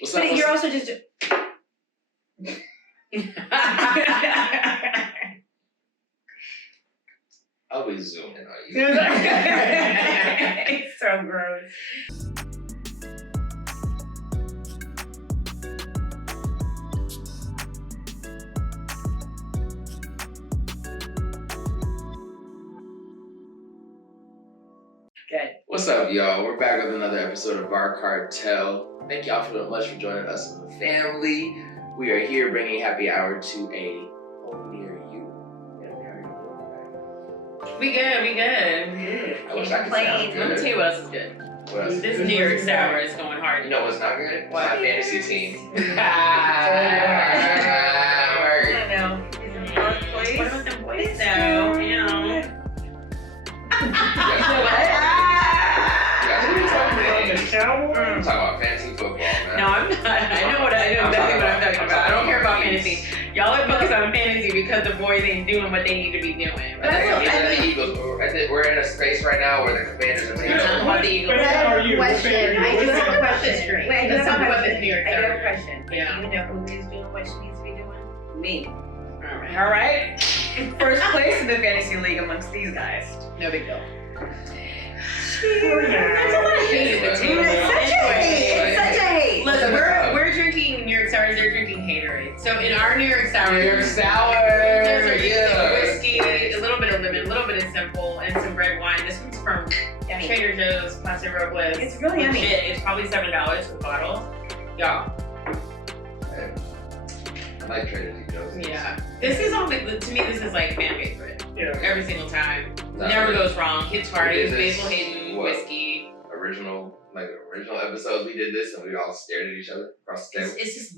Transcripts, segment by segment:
What's up? But you're also just. I'll be zooming on you. It's so gross. Good. What's up, y'all? We're back with another episode of BarCartel. Thank y'all so much for joining us in the family. We are here bringing happy hour to a home near you. Yeah, how are you We good. doing? I wish I could sound good. Let me tell you what else is good. What else? This New York sour is going hard. You know what's not good? What? My fantasy team. I know. He's in fourth place. What about them boys though? You know. I'm talking about fantasy football, man. No, I'm not. I know exactly what I'm talking about. I don't care about fantasy. Y'all are focused on fantasy because the boys ain't doing what they need to be doing. I think the Eagles. We're in a space right now where the Commanders are taking Talking about the Eagles. I have a question. I do have a question. History. Wait, I do Let's have talk a about this question. New York I do have a sour. question. Yeah. Do you know who is doing what she needs to be doing? Me. All right. First place in the fantasy league amongst these guys. No big deal. There's a lot of hate in the team. It's such a hate. It's such a hate. Look, we're drinking New York sours. They're drinking Haterade. So in our New York sour, New York sour. there's Yeah. whiskey, a little bit of lemon, a little bit of simple, and some red wine. This one's from Yummy. Trader Joe's, Casa Robles. It's really yummy. Legit. It's probably $7 for the bottle. Y'all. I like Trader Joe's. Yeah. This is all. To me, this is like fan favorite. Yeah. Every single time. Not Never really. goes wrong. Hits parties, Is this Basil Hayden, what? whiskey. Original episodes we did this and we all stared at each other across the table. It's just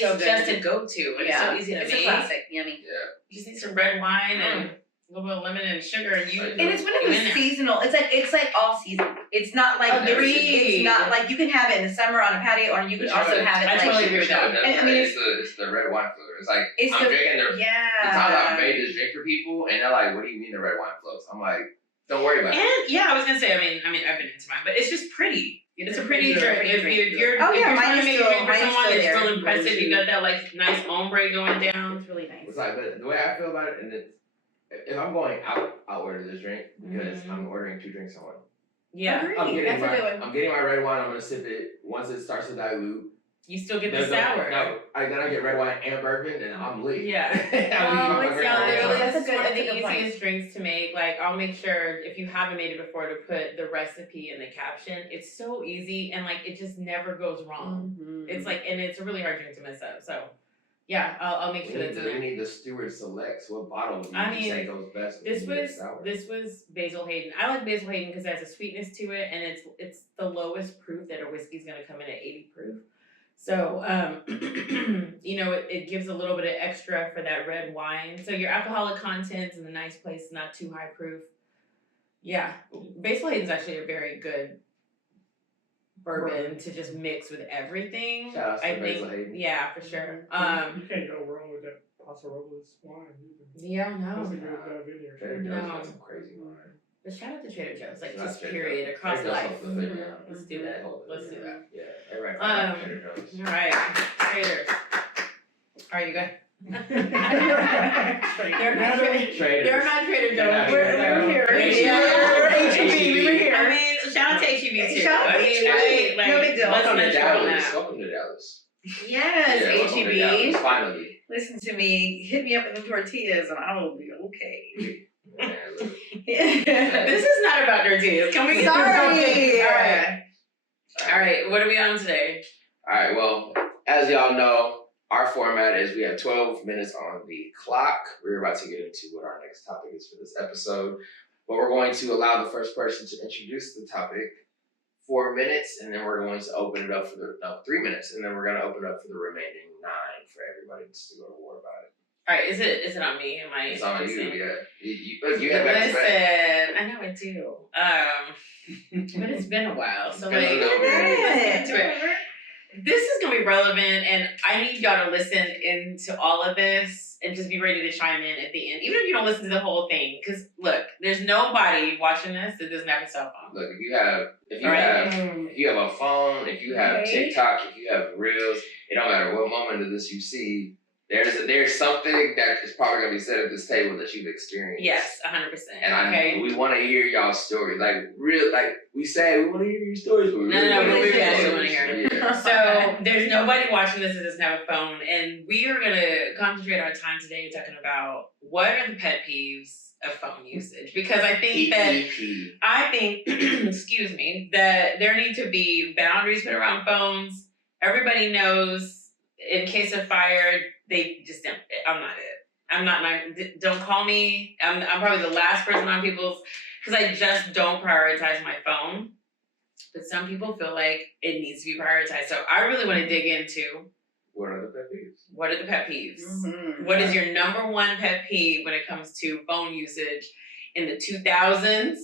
so just good. a go-to. And Yeah. it's so easy to It's a make. classic. Yummy. Yeah. You just need some red wine and a little bit of lemon and sugar, and you. And it's one of you in those there. seasonal. It's like all season. It's not like Agreed. it's not like you can have it in the summer on a patio, or you can also have it I like. totally agree with that. And I mean, it's the red wine flavor. It's like It's I'm the- drinking the Yeah. time I made this drink for people and they're like, what do you mean the red wine floats? I'm like, don't worry about it. And yeah, I was gonna say. I mean, I've been into mine, but it's just pretty. It's a pretty It's a drink. pretty If drink. you're Oh, if yeah, you're mine trying is to make still- a drink for mine is someone, still it's there. still impressive. You got that like nice ombre going down. It's really nice. It's like, but the way I feel about it, and it's, if I'm going out, I'll order this drink because I'm ordering 2 drinks in one. Yeah, Agreed. I'm getting That's a good one. I'm getting my red wine. I'm gonna sip it once it starts to dilute. you still get the Then sour. then I get red wine and bourbon, and I'm lit. Yeah. I'm Oh, leaving my it's red wine. That's a it's good- one of that's a the good point. easiest drinks to make. Like, I'll make sure if you haven't made it before to put the recipe in the caption. It's so easy and like it just never goes wrong. It's like, and it's a really hard drink to mess up. So, yeah, I'll make We sure need that's in the, there. we need the steward selects. What bottle would you I mean, say goes best? This with New York was sour? Basil Hayden. I like Basil Hayden because it has a sweetness to it, and it's the lowest proof that a whiskey's gonna come in at 80 proof. So you know, it gives a little bit of extra for that red wine. So your alcoholic content's in a nice place, not too high proof. Yeah, Basil Hayden's actually a very good bourbon to just mix with everything. Shout out to I Basil think, Hayden. yeah, for sure. You can't go wrong with that Casa Robles wine either. Yeah, That's a no. good vineyard. Trader Joe's No. got some crazy wine. But shout out to Trader Joe's, like Shout out just to Trader period Joe's. across Trader Joe's life. off the flavor. Let's do that. Let's do that. Yeah, everybody Trader Joe's. All right, Trader. All right, you good? They're not Trader. Traders. They're not Trader They're not Joe's. Trader Joe's. We're here. Yeah. We're HEB. We were here. I mean, shout out to HEB too. Shout out to I mean, HEB. right? Like, No big deal. let's Welcome to not show them Dallas. that. Welcome to Dallas. Yes, Yeah, welcome to Dallas, HEB. finally. Listen to me. Hit me up with the tortillas, and I will be okay. Man, look. This is not about tortillas. Can we get Sorry. this okay? All right. What are we on today? Alright, well, as y'all know, our format is we have 12 minutes on the clock. We're about to get into what our next topic is for this episode. But we're going to allow the first person to introduce the topic 4 minutes, and then we're going to open it up for 3 minutes, and then we're going to open it up for the remaining 9 for everybody just to go to war about it. All right. Is it on me? Am I? It's on you, listening? yeah. You had back to back. Listen, I know I do. But it's been a while, so It's been like, a little bit. let's get into it. This is gonna be be relevant, and I need y'all to listen into all of this and just be ready to chime in at the end, even if you don't listen to the whole thing. Because look, there's nobody watching this that doesn't have a cell phone. Look, if you have a phone, if you have Right. TikTok, if you have Reels, it don't matter what moment of this you see. There's something that is probably gonna be said at this table that you've experienced. Yes, 100%. And we want to hear y'all's stories. Like we say we want to hear your stories. But we really No, wanna we hear your actually stories. wanna hear it. Yeah. So there's nobody watching this that doesn't have a phone, and we are gonna concentrate our time today talking about what are the pet peeves of phone usage, because I think excuse me, that there need to be boundaries put around phones. Everybody knows in case of fire, they just don't. I'm not. Don't call me. I'm probably the last person on people's, because I just don't prioritize my phone. But some people feel like it needs to be prioritized. So I really want to dig into What are the pet peeves? what are the pet peeves? Mm-hmm. What is your number one pet peeve when it comes to phone usage in the 2000s,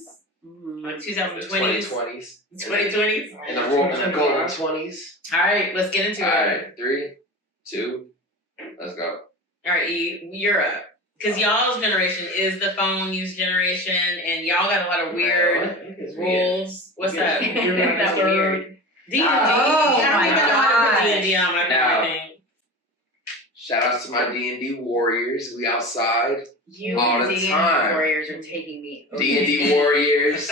like 2020s, 2020s. 2020s? In the golden 20s. All right, let's get into it. Alright, 3, 2, let's go. All right, E, you're up. Because y'all's generation is the phone use generation, and y'all got a lot of weird rules. What's that? That's weird. D&D. Oh, I don't my even know how to put gosh. D&D on my thing. Shout outs to my D&D warriors. We outside You all and the D&D time. warriors are taking me. D&D warriors,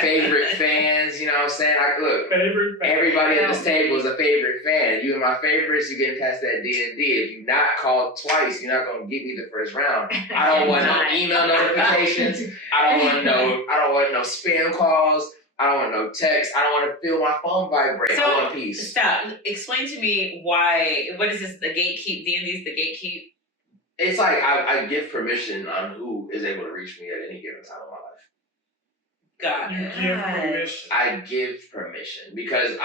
favorite fans. You know what I'm saying? Look. Favorite fan. Everybody at this table is a favorite fan. You and my favorites, you getting past that D&D. If you're not called twice, you're not gonna get me the first round. I don't want no email notifications. I don't want no spam calls. I don't want no text. I don't want to feel my phone vibrate. I want peace. Stop. Explain to me why. What is this? The gatekeep. D&D's the gatekeep. It's like I give permission on who is able to reach me at any given time in my life. Got You it. give permission. I give permission because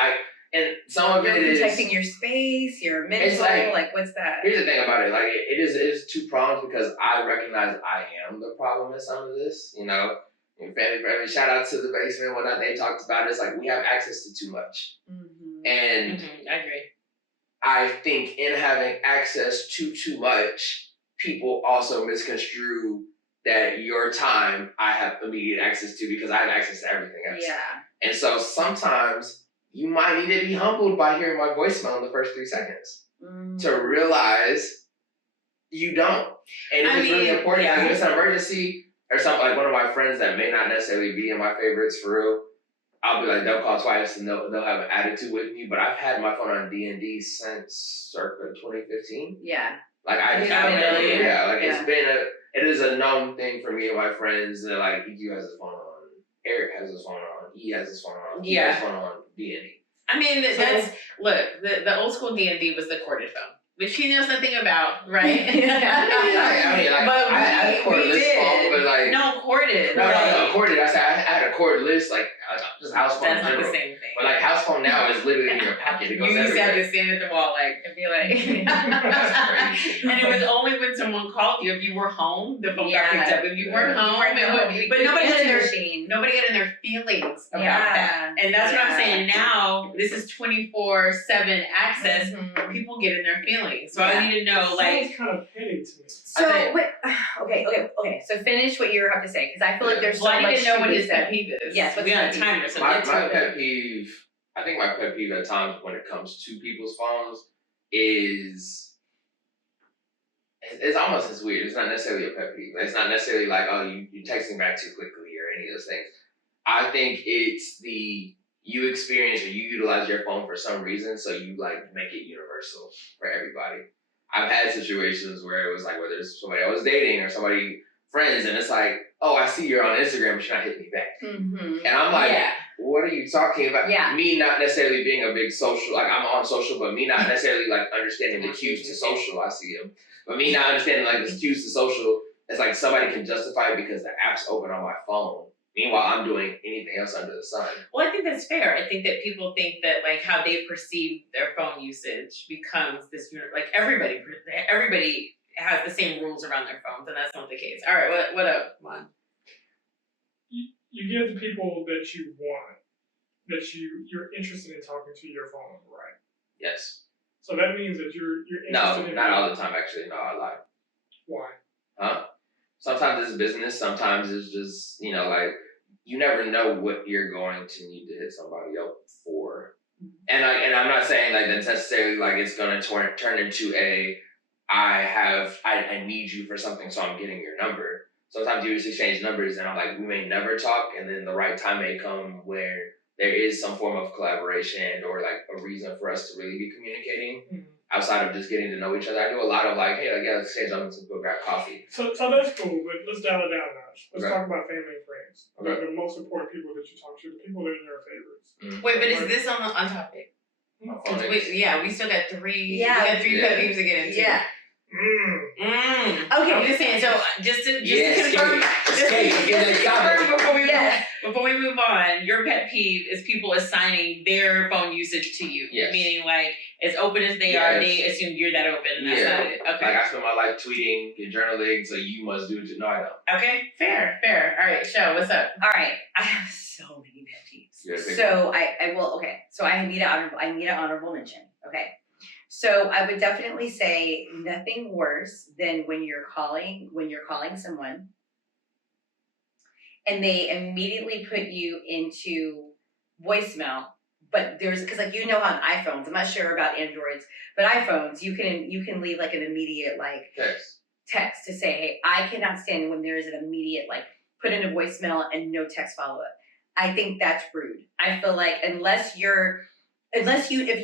and some of You're it is protecting your space, your mental, It's like- what's that? Here's the thing about it, like it is two prongs because I recognize I am the problem in some of this, you know. And family, shout out to the basement, whatnot, they talked about it. It's like we have access to too much. Mm-hmm. And I agree. I think in having access to too much, people also misconstrue that your time I have immediate access to because I have access to everything else. Yeah. And so sometimes you might need to be humbled by hearing my voicemail in the first 3 seconds to realize you don't. And if it's really important, like if it's an emergency or something, like one of my friends that may not necessarily be in my favorites for real, I'll be like, they'll call twice and they'll have an attitude with me. But I've had my phone on D&D since circa 2015. Yeah. Like I just it is a known thing for me and my friends that like EQ has his phone on, Eric has his phone on, E has his phone on, he has his phone on D&D. I mean, look, the old school D&D was the corded phone, which he knows nothing about, right? I had a cordless phone, but like no corded. No, corded. I said I had a cordless, like just house phone. That's not the same thing. But like house phone now is literally in your pocket. It goes You used to have everywhere. to stand at the wall, like, and be like. And it was only when someone called you, if you were home, the phone got picked up. If you weren't home, but nobody got in their feelings about that. And that's what I'm saying. Now this is 24/7 access. Mm-hmm. People get in their feelings, so I need to know, like. Sounds kind of petty to me. So wait, okay. So finish what you have to say because I feel like there's so I much need to know to what be his said. pet peeve is. Yes, what's we on a pet peeve? timer, so My get to it. pet peeve, I think my pet peeve at times when it comes to people's phones is it's almost as weird. It's not necessarily a pet peeve. It's not necessarily like, oh, you texting back too quickly or any of those things. I think it's you experience or you utilize your phone for some reason, so you like make it universal for everybody. I've had situations where it was like whether it's somebody I was dating or somebody friends, and it's like, oh, I see you're on Instagram, but you're not hitting me back. Mm-hmm. And I'm like, what are you talking about? Yeah. Me not necessarily being a big social, like I'm on social, but me not necessarily like understanding the cues to social. I see them, but me not understanding like the cues to social. It's like somebody can justify it because the app's open on my phone. Meanwhile, I'm doing anything else under the sun. Well, I think that's fair. I think that people think that like how they perceive their phone usage becomes this, like everybody has the same rules around their phones, and that's not the case. All right, what up, come on? You get the people that you want, that you're interested in talking to your phone, right? Yes. So that means that you're No, interested in not all the time actually. No, I lied. Why? Huh? Sometimes it's business, sometimes it's just, like, you never know what you're going to need to hit somebody up for. And I'm not saying like that's necessarily like it's gonna turn into I need you for something, so I'm getting your number. Sometimes you just exchange numbers and I'm like, we may never talk, and then the right time may come where there is some form of collaboration or like a reason for us to really be communicating. Outside of just getting to know each other. I do a lot of like, hey, let's exchange numbers and go grab coffee. So that's cool, but let's dial it down a notch. Let's Okay. talk about family and friends. Okay. The most important people that you talk to, the people that are your favorites. Wait, but is this on topic? My phone is- We still got three. Yeah. We got three Yeah. pet peeves to get into. Yeah. Okay. Okay. I'm just saying. So just to confirm. Escape. Get that topic. Yeah. Before we move on, your pet peeve is people assigning their phone usage to you. Yes. Meaning like as open as they are, Yes. they assume you're that open, and that's Yeah. not it. Okay. Like I spend my life tweeting and journaling, so you must do it. No, I don't. Okay. Fair. All right, Sho, what's up? All right. I have so many pet peeves. Yeah, pick So I will. Okay. So I need an honorable mention. Okay. So I would definitely say nothing worse than when you're calling someone and they immediately put you into voicemail. But because like on iPhones, I'm not sure about Androids, but iPhones you can leave like an immediate like text to say, hey, I cannot stand when there is an immediate like put in a voicemail and no text follow up. I think that's rude. I feel like if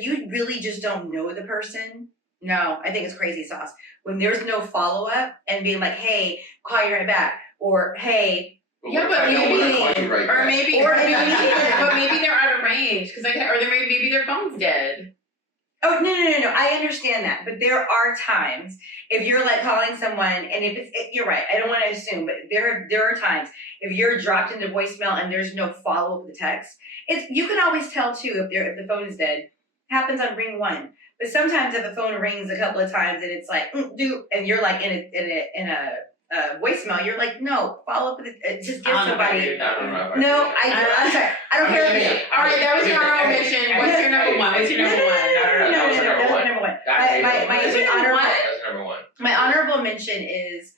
you really just don't know the person, no, I think it's crazy sauce. When there's no follow up and being like, hey, call you right back, or hey, Yeah, but maybe they're out of range because maybe their phone's dead. oh no, I understand that, but there are times if you're like calling someone and if you're right, I don't want to assume, but there are times if you're dropped into voicemail and there's no follow up with the text, you can always tell too if the phone is dead. Happens on ring one, but sometimes if the phone rings a couple of times and it's like and you're like in a voicemail, you're like, no, follow up with it. Just give somebody. No, I'm sorry. I don't care if you. All right, that was your honorable mention. What's your number one? What's your number one? No, that's number one. That's number one. My honorable mention is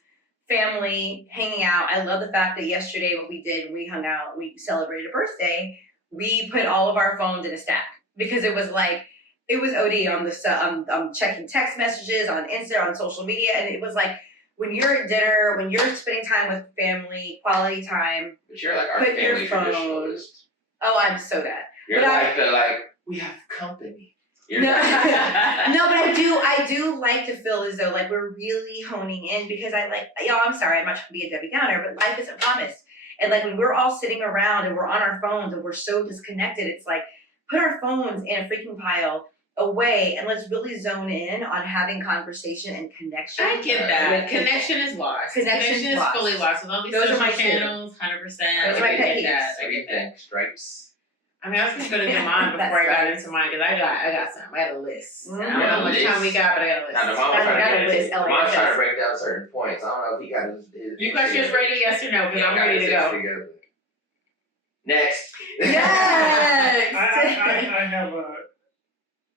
family hanging out. I love the fact that yesterday what we did, we hung out, we celebrated a birthday. We put all of our phones in a stack because it was OD on the I'm checking text messages on Insta, on social media, and it was like when you're at dinner, when you're spending time with family, quality time. But you're like our put your family phone- traditionalist. Oh, I'm so that. You're But like we have company. You're No, like- no, but I do like to feel as though like we're really honing in because I'm sorry, I'm not trying to be a Debbie Downer, but life isn't promised. And like when we're all sitting around and we're on our phones and we're so disconnected, it's like put our phones in a freaking pile away and let's really zone in on having conversation and connection. I get that. Connection is lost. Connection is is lost. fully lost with all these Those are social my two. channels. 100%. Those are my I pet get that. peeves. I get that. Stripes. I mean, I was gonna go to Demond That's before I got right. into mine because I got some. I got a list. Mhm. I don't know how much time we got, but I got a list. Now, the I got a list. mom's trying to break down certain points. I don't know if he got his You got yours ready? Yes or no? Because I'm got ready to his go. together. Next. Yes.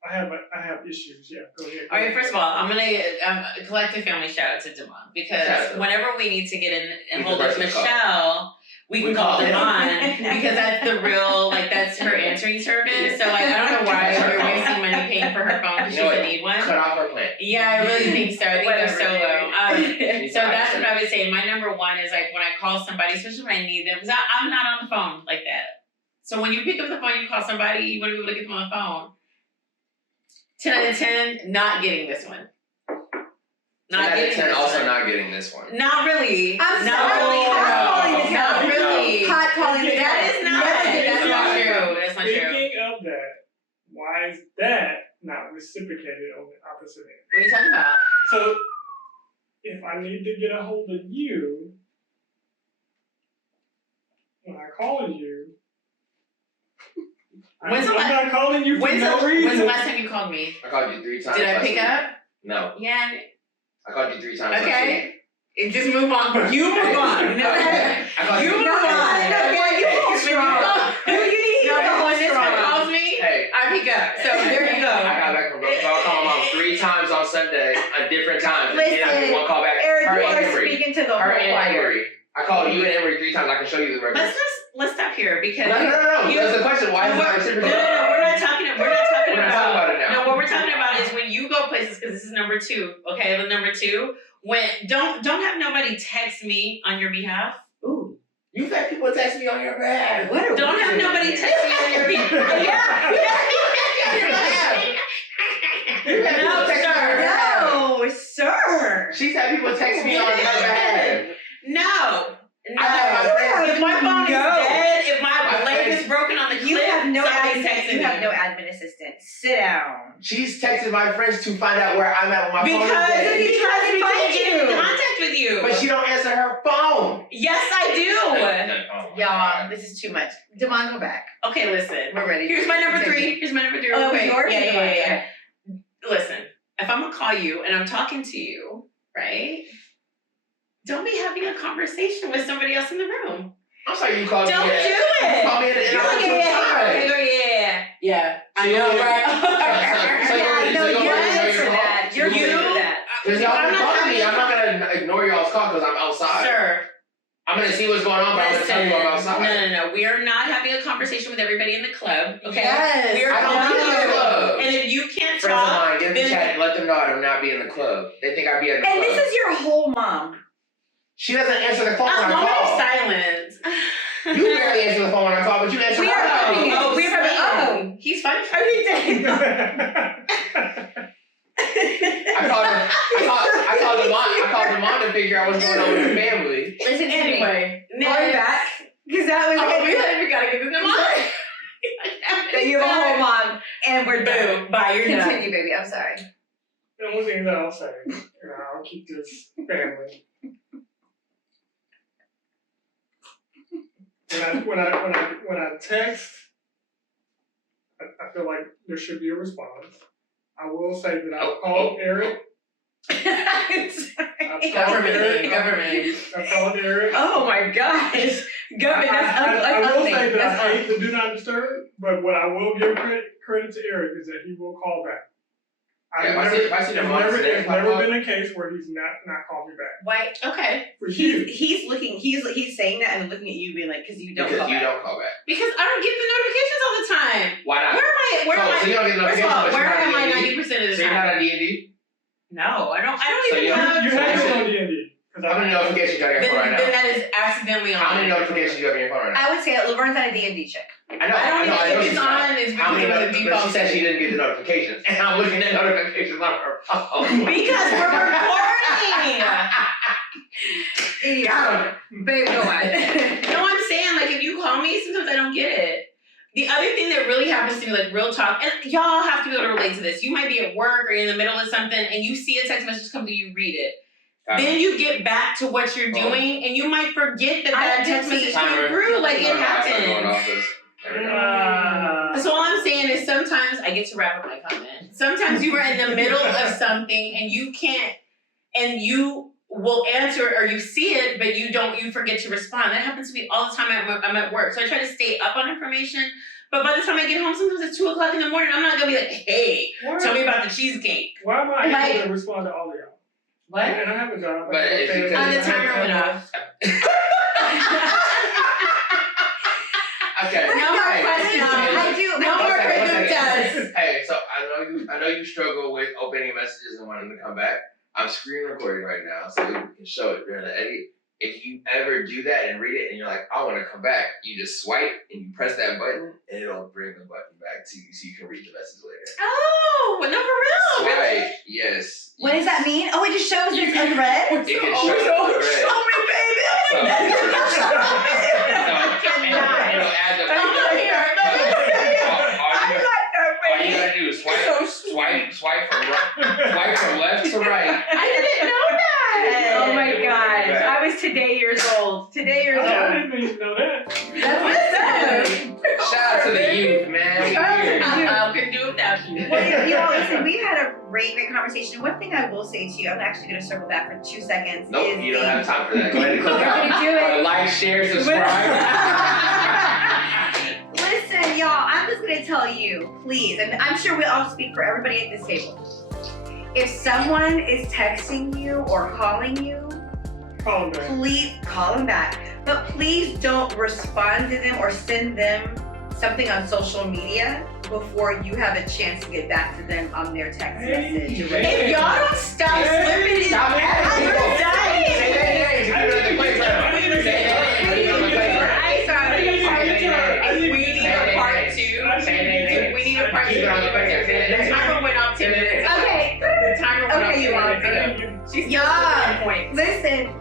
I have issues. Yeah, go ahead. All right, first of all, I'm gonna collective family shout out to Demond Shout because out. whenever we need to get in and Who's hold the with person to call? Michelle, we can call call him. Demond because that's the real that's her answering service. So I don't know why we're wasting money paying for her phone because she You know doesn't what? need one. Cut off our plan. Yeah, I really think so. I think they're so low. She's So not that's actually- what I would say. My number one is like when I call somebody, especially when I need them, because I'm not on the phone like that. So when you pick up the phone, you call somebody, you want to be able to get them on the phone. 10 out of 10, not getting this one. Not getting 10 this also one. not getting this one. Not really. I'm no, sorry, hot calling the not town. really. Hot calling the That town. is not. That's not true. That's not true. Speaking of that, why is that not reciprocated on the opposite end? What are you talking about? So, if I need to get a hold of you, when I call you, When's the I'm not calling you for no reason. When's the last time you called me? I called you 3 times. Did I last pick week. up? No. Yeah. I called you 3 times. last week. Okay. And just move on. You move on. Okay. I called You move on. You hold strong. You No, hold when this one strong. calls me, Hey. I pick up. So there you go. I got back from Brooklyn. I'll call my mom 3 times on Sunday at different times. Listen, and then I get one call back. Eric, Her you and are Emery. speaking to the Her whole and choir. Emery. I called you and Emery 3 times. I can show you the record. Let's stop here because No. That's the question. Why is it not no, reciprocal? we're not talking We're not talking about about it now. no, what we're talking about is when you go places, because this is number 2, okay? The number 2, when don't have nobody text me on your behalf. Ooh. You've had people text me on your behalf. What Don't have nobody text me on your behalf. No, sir. No, sir. She's had people text me on her behalf. No. I have my friends. If my phone is No. dead, if my My leg friends- is broken on the cliff, You have no somebody's admin. texting You me. have no admin assistant. Sit down. She's texted my friends to find out where I'm at when my phone is Because dead. we can't find get you. in contact with you. But she don't answer her phone. Yes, I do. Oh my Y'all, God. this is too much. Devon, go back. Okay, listen. We're ready. Here's my number 3. Continue. Here's my number 3. Oh, real quick. yours? Yeah. Listen, if I'm gonna call you and I'm talking to you, right? Don't be having a conversation with somebody else in the room. I'm sorry you called Don't me. do You it. called me at the end of the time. Yeah. I So know, you- right? So you- Yeah, no, so you you're want me to know good for your that. call? You're You- good for that. Because y'all I'm been not calling me. having- I'm not gonna ignore y'all's call because I'm outside. Sure. I'm gonna see what's going on, but I'm gonna tell you I'm outside. No. We are not having a conversation with everybody in the club, okay? Yes. We are I don't calling be in the you. club. And if you can't Friends of talk, mine, get in the then- chat and let them know I do not be in the club. They think I be at the And club. this is your whole mom. She doesn't answer the phone a when I moment of call. silence. You barely answer the phone when I call, but you answer We my are phone. having it. Oh, We are having- fine. He's fine. Are you saying? I called the mom to figure out what's going on with the family. Listen to me. Anyway, Going back, because that was Oh, we gotta get this in mind. that you're a whole mom, and we're done. Boom. Bye. You're done. Continue, baby. I'm sorry. The only thing that I'll say, I'll keep this family. When I text, I feel like there should be a response. I will say that I've called Eric. I'm sorry. Government. I've called Eric. Oh my gosh. Government, that's I will ugly. say that That's I ugly. hate the do not disturb, but what I will give credit to Eric is that he will call back. Yeah, if I see the mom's name There's pop never up- been a case where he's not called me back. Why? Okay. For you. He's looking. He's saying that and looking at you, being like, because you don't. Because call you back. don't call back. Because I don't get the notifications all the time. Why not? Where am I? So you don't get First of notifications, all, but where you're am not I on D&D? 90% of the So you're not time? on D&D? No, I don't So even you- have. You have So- it on D&D. How many notifications you got on your phone right Then now? that is accidentally on. How many notifications you have on your phone right now? I would say that Laverne's on a D&D check. I know. I don't know even, if she's it's not. on, it's How many because of the but default she said she setting. didn't get the notifications. And I'm looking at notifications on her phone. Because we're recording. Got Babe, go on. No, I'm saying, like, if you call me, sometimes I don't get it. The other thing that really happens to me, like, real talk, and y'all have to be able to relate to this. You might be at work or you're in the middle of something, and you see a text message come through, you read it. Then you get back to what you're doing, and you might forget that that text message came through. Like, it happens. So all I'm saying is sometimes I get to wrap up my comment. Sometimes you are in the middle of something and you can't, and you will answer or you see it, but you forget to respond. That happens to me all the time. I'm at work. So I try to stay up on information. But by the time I get home, sometimes it's 2 o'clock in the morning. I'm not gonna be like, hey, tell me about the cheesecake. Why am I Like- able to respond to all of y'all? What? And I have a job. But it's because- The timer went off. Okay. No more Hey, questions. I do. No more One second, preguntas. Hey, so I know you struggle with opening messages and wanting to come back. I'm screen recording right now, so we can show it during the edit. If you ever do that and read it and you're like, I want to come back, you just swipe and you press that button and it'll bring the button back to you so you can read the message later. Oh, no, for real. Swipe, yes. What does that mean? Oh, it just shows it's unread? It can show it red. Show me, baby. So, it'll add the I'm not here. all you gotta do is swipe from left to right. I didn't know that. Oh my gosh. I was today years old. I didn't even know that. That's what it says. Shout out to the youth, man. I couldn't do it without you. Well, you know, listen, we've had a great conversation. One thing I will say to you, I'm actually going to circle back for 2 seconds. Nope, is you don't have time for that. Go ahead and click We're out. gonna do it. Like, share, subscribe. Listen, y'all, I'm just gonna tell you, please, and I'm sure we all speak for everybody at this table. If someone is texting you or calling you, Call them back. please call them back. But please don't respond to them or send them something on social media before you have a chance to get back to them on their text message. If y'all don't stop slipping in, I'm dying. Say that name. You know the place right now. Say that name. You know the place right now. I sorry. If we need a part two, if we need a part two, the timer went off 10 minutes. Okay. The timer went off 10 Okay, you all. minutes. She's Yeah. points. Listen,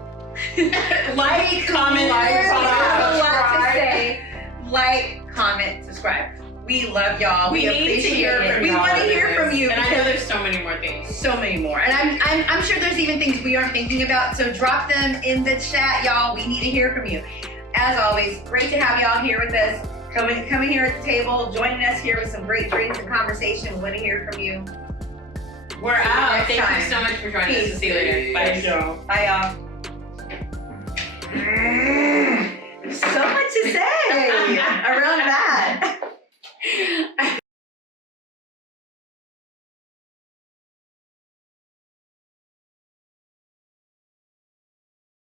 Like, comment, there's a lot to subscribe. say. Like, comment, subscribe. We love y'all. We need to appreciate hear it. from We y'all want to about hear this. from you. And I know because there's so many more things. so many more. And I'm sure there's even things we aren't thinking about. So drop them in the chat, y'all. We need to hear from you. As always, great to have y'all here with us. Coming here at the table, joining us here with some great drinks and conversation. We want to hear from you. We're out. Next Thank time. you so much for joining us. Peace. We'll see you later. Bye. Thank y'all. Bye, y'all. So much to say around that.